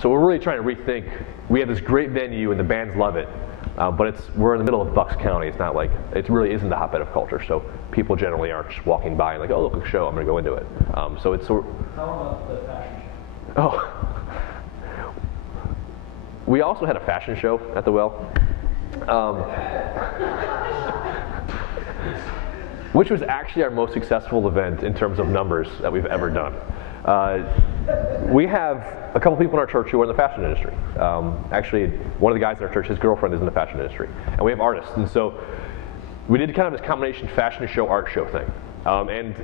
So we're really trying to rethink. We have this great venue and the bands love it, but we're in the middle of Bucks County. It's not like, it really isn't the hotbed of culture. So people generally aren't just walking by and like, oh, look, a show, I'm going to go into it. So it's sort. How about the fashion show? Oh. We also had a fashion show at the Well, which was actually our most successful event in terms of numbers that we've ever done. We have a couple people in our church who are in the fashion industry. Actually, one of the guys in our church, his girlfriend is in the fashion industry. And we have artists. And so we did kind of this combination fashion show, art show thing. And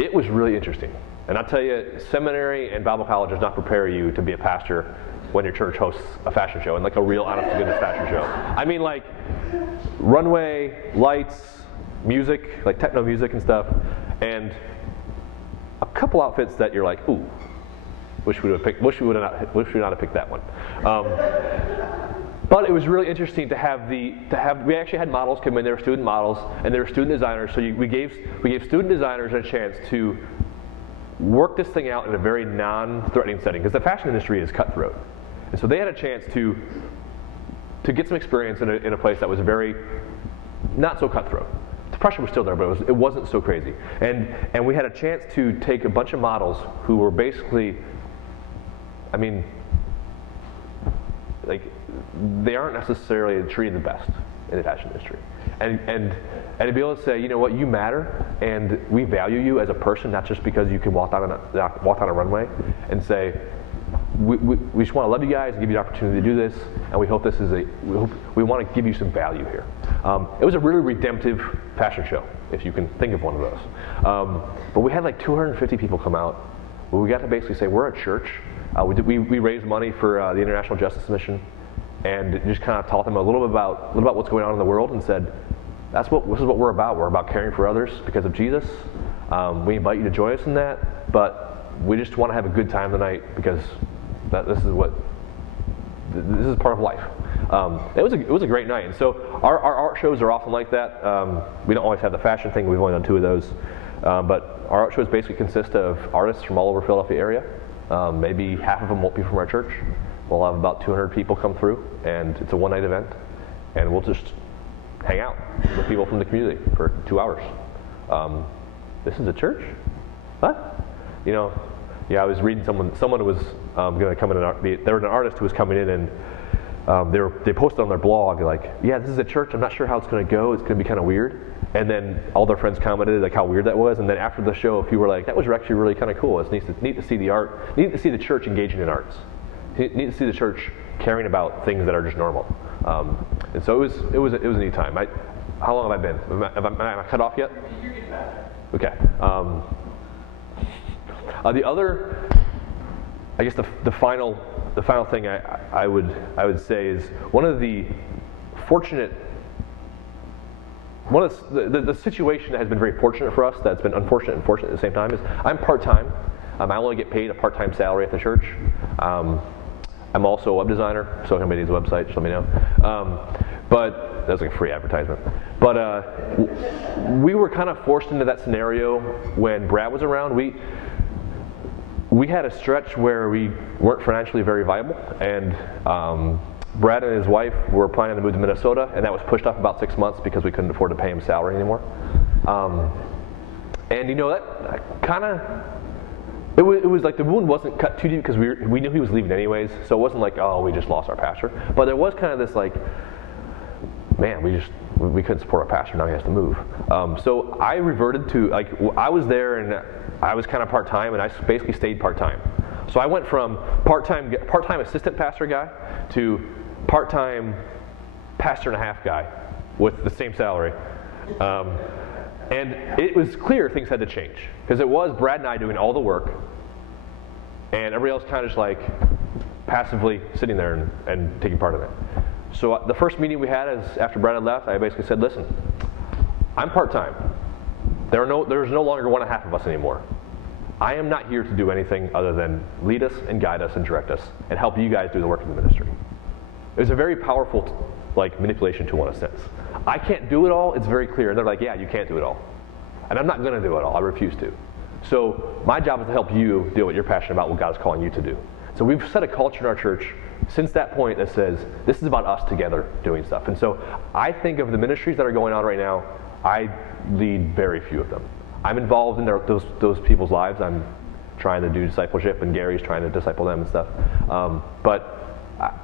it was really interesting. And I'll tell you, seminary and Bible college does not prepare you to be a pastor when your church hosts a fashion show, and like a real honest-to-goodness fashion show. I mean, like runway, lights, music, like techno music and stuff, and a couple outfits that you're like, ooh, wish we would not have picked that one. But it was really interesting to have we actually had models come in. They were student models, and they were student designers. So we gave student designers a chance to work this thing out in a very non-threatening setting, because the fashion industry is cutthroat. And so they had a chance to get some experience in a place that was very not so cutthroat. The pressure was still there, but it wasn't so crazy. And we had a chance to take a bunch of models who were basically, I mean, like, they aren't necessarily treated the best in the fashion industry. And to be able to say, you know what, you matter, and we value you as a person, not just because you can walk down a runway, and say, we just want to love you guys and give you the opportunity to do this, and we hope we want to give you some value here. It was a really redemptive fashion show, if you can think of one of those. But we had like 250 people come out. We got to basically say, we're a church. We raised money for the International Justice Mission, and just kind of taught them a little bit about what's going on in the world, and said, this is what we're about. We're about caring for others because of Jesus. We invite you to join us in that, but we just want to have a good time tonight because this is part of life. It was a great night, and so our art shows are often like that. We don't always have the fashion thing. We've only done 2 of those, but our art shows basically consist of artists from all over Philadelphia area. Maybe half of them won't be from our church. We'll have about 200 people come through, and it's a one-night event, and we'll just hang out with people from the community for 2 hours. This is a church? What? You know, yeah, I was reading someone was going to come in, there was an artist who was coming in, and they posted on their blog, like, yeah, this is a church, I'm not sure how it's going to go, it's going to be kind of weird. And then all their friends commented like how weird that was, and then after the show, people were like, that was actually really kind of cool. It's neat to see the art, neat to see the church engaging in arts, neat to see the church caring about things that are just normal. And so it was a neat time. How long have I been? Am I cut off yet? You're getting back there. Okay. The other, I guess the final thing I would say is one of the situation that has been very fortunate for us, that's been unfortunate and fortunate at the same time, is I'm part-time. I only get paid a part-time salary at the church. I'm also a web designer, so if anybody needs a website, just let me know. But that was like a free advertisement. But we were kind of forced into that scenario when Brad was around. We had a stretch where we weren't financially very viable, and Brad and his wife were planning to move to Minnesota, and that was pushed up about 6 months because we couldn't afford to pay him salary anymore. And you know, that kind of, it was like the wound wasn't cut too deep because we knew he was leaving anyways, so it wasn't like, oh, we just lost our pastor. But there was kind of this like, man, we couldn't support our pastor, now he has to move. So I reverted to, like, I was there and I was kind of part-time, and I basically stayed part-time. So I went from part-time assistant pastor guy to part-time pastor and a half guy with the same salary. And it was clear things had to change, because it was Brad and I doing all the work, and everybody else kind of just like passively sitting there and taking part in it. So the first meeting we had is after Brad had left, I basically said, listen, I'm part-time. There's no longer 1.5 of us anymore. I am not here to do anything other than lead us and guide us and direct us and help you guys do the work of the ministry. It was a very powerful manipulation tool in a sense. I can't do it all, it's very clear. And they're like, yeah, you can't do it all. And I'm not going to do it all, I refuse to. So my job is to help you do what you're passionate about, what God's calling you to do. So we've set a culture in our church since that point that says this is about us together doing stuff. And so I think of the ministries that are going on right now, I lead very few of them. I'm involved in those people's lives. I'm trying to do discipleship, and Gary's trying to disciple them and stuff. But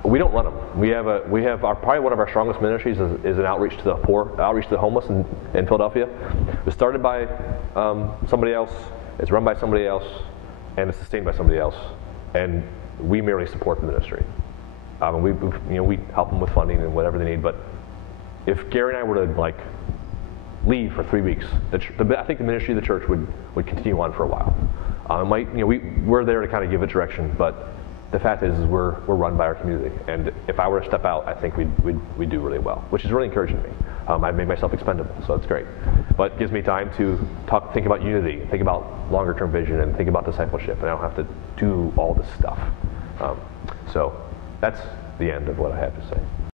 we don't run them. We have probably one of our strongest ministries is an outreach to the poor, outreach to the homeless in Philadelphia. It was started by somebody else. It's run by somebody else, and it's sustained by somebody else. And we merely support the ministry. We help them with funding and whatever they need. But if Gary and I were to leave for 3 weeks, I think the ministry of the church would continue on for a while. We're there to kind of give it direction, but the fact is we're run by our community. And if I were to step out, I think we'd do really well, which is really encouraging me. I've made myself expendable, so it's great. But it gives me time to think about unity, think about longer term vision, and think about discipleship, and I don't have to do all this stuff. So that's the end of what I have to say.